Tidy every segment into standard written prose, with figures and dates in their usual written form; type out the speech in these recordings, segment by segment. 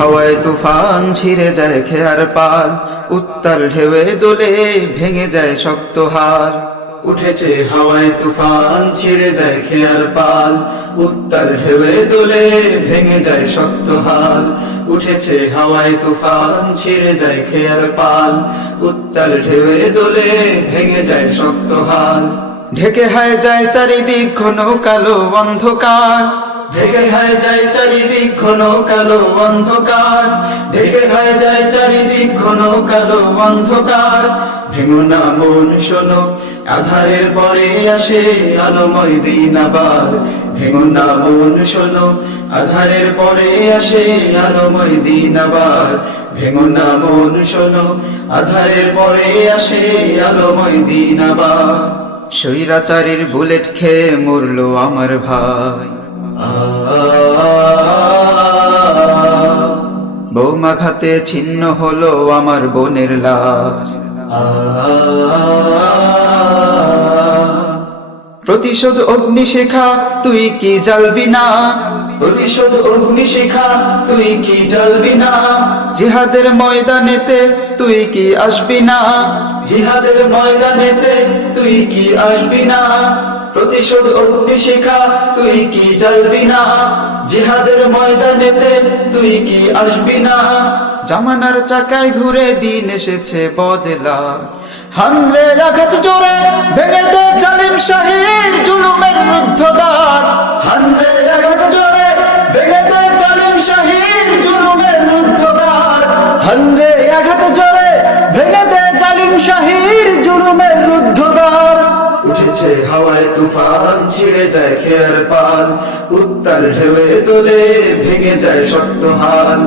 হাওয়ায় তুফান ছিঁড়ে যায় খেয়ার পাল, উত্তাল ঢেউয়ে দোলে ভেঙে যায় শক্ত হাল। উঠেছে হাওয়ায় তুফান ছিঁড়ে যায় খেয়ার পাল, উত্তাল ঢেউয়ে দোলে ভেঙে যায় শক্ত হাল। উঠেছে হাওয়ায় তুফান ছিঁড়ে যায় খেয়ার পাল, উত্তাল ঢেউয়ে দোলে ভেঙে যায় শক্ত হাল। ঢেকে হায় যায় চারিদিক ঘন কালো অন্ধকার, ঢেকে হায় যায় চারিদিক ঘন কালো অন্ধকার, ঢেকে হায় যায় চারিদিক ঘন কালো অন্ধকার। ভেঙো না মন শোনো, আধারের পরে আসে আলোময় দিন আবার। ভেঙো না মন শোনো, আধারের পরে আসে আলোময় দিন আবার। ভেঙো না মন শোনো, আধারের পরে আসে আলোময় দিন আবার। স্বৈরাচারীর বুলেট খেয়ে মরলো আমার ভাই, বৌমাঘাতে ছিন্ন হলো আমার বোনের লাশ। প্রতিশোধ অগ্নিশিখা তুই কি জ্বালবি না, প্রতিশোধ অগ্নিশিখা তুই কি জ্বালবি না। জিহাদের ময়দানেতে তুই কি আসবি না, জিহাদের ময়দানেতে তুই কি আসবি না। প্রতিশোধ অগ্নিশিখা তুই কি জ্বালবি না, জিহাদের ময়দানেতে তুই কি আসবি না। জামানার চাকায় ঘুরে দিন এসেছে বদলা, হান্দ্রে আঘাত জোরে ভেঙে দে জালিম শাহীর জুলুমের রুদ্ধদ্বার। হান্দ্রে আঘাত জোরে ভেঙে দে জালিম শাহীর জুলুমের রুদ্ধদ্বার। হান্দ্রে আঘাত জোরে ভেঙে দে জালিম শাহীর জুলুমের রুদ্ধদ্বার। উঠেছে হাওয়ায় তুফান ছিঁড়ে যায় খেয়ার পাল, উত্তাল ঢেউয়ে দোলে ভেঙে যায় শক্ত হাল।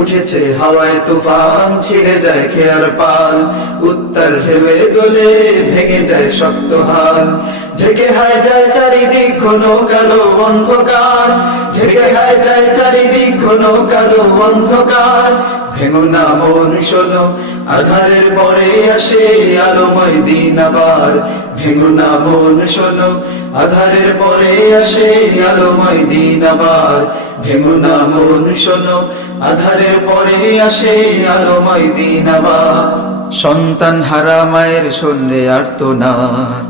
উঠেছে হাওয়ায় তুফান ছিঁড়ে যায় খেয়ার পাল, উত্তাল ঢেউয়ে দোলে ভেঙে যায় শক্ত হাল। ঢেকে হায় যায় চারিদিক ঘন কালো অন্ধকার, ঢেকে হায় যায় চারিদিক ঘন কালো অন্ধকার। ভেঙো না মন শোনো, আধারের পরে আসে আলোময় দিন আবার। ভেঙো না মন শোনো, আধারের পরে আসে আলোময় দিন আবার। ভেঙো না মন শোনো, আধারের পরে আসে আলোময় দিন আবার। সন্তান হারা মায়ের শোনে আর্তনাদ,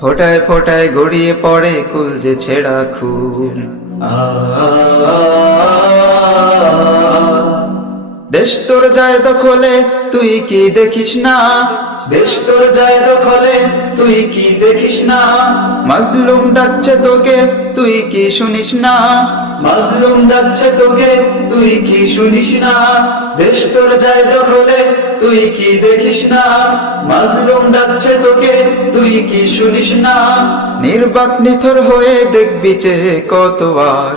ফোটায় ফোটায় গড়িয়ে পড়ে কুলজে ছেঁড়া খুন। দেশ তোর যায় দখলে তুই কি দেখিস না, দেশ তোর যায় দখলে তুই কি দেখিস না। মাজলুম ডাকছে তোকে তুই কি শুনিস না, মাজলুম ডাকছে তোকে তুই কি শুনিস না। দেশ তোর যায় দখলে তুই কি দেখিস না, মাজলুম ডাকছে তোকে তুই কি শুনিস না। নির্বাক নিথর হয়ে দেখবি যে কতবার,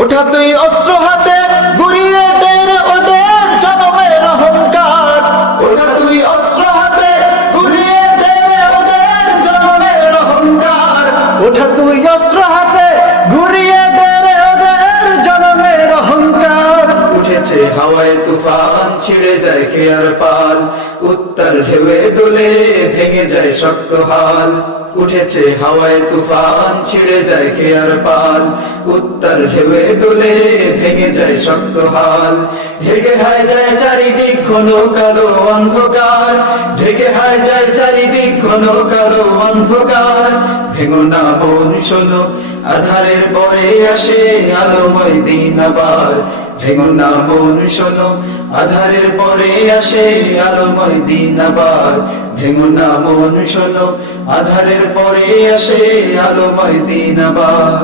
ওঠা তুই অস্ত্র হাতে ঘুরিয়ে দে ওদের জনমের অহংকার। ওঠা তুই অস্ত্র হাতে ঘুরিয়ে দে ওদের জনমের অহংকার। ওঠা তুই অস্ত্র হাতে ঘুরিয়ে দে ওদের জনমের অহংকার। উঠেছে হাওয়ায় তুফান ছিঁড়ে যায় খেয়ার পাল, উত্তাল ঢেউয়ে দোলে ভেঙে যায় শক্ত হাল। উঠেছে হাওয়ায় তুফান ছিঁড়ে যায় খেয়ার পাল, উত্তাল ঢেউয়ে দোলে ভেঙে যায় শক্ত হাল। ঢেকে হায় যায় চারিদিক ঘন কালো অন্ধকার, ঢেকে হায় যায় চারিদিক ঘন কালো অন্ধকার। ভেঙো না মন শোনো, আধারের পরে আসে আলোময় দিন আবার। ভেঙো না মন শোনো, আধারের পরে আসে আলোময় দিন আবার। ভেঙো না মন শোনো, আধারের পরে আসে আলোময় দিন আবার।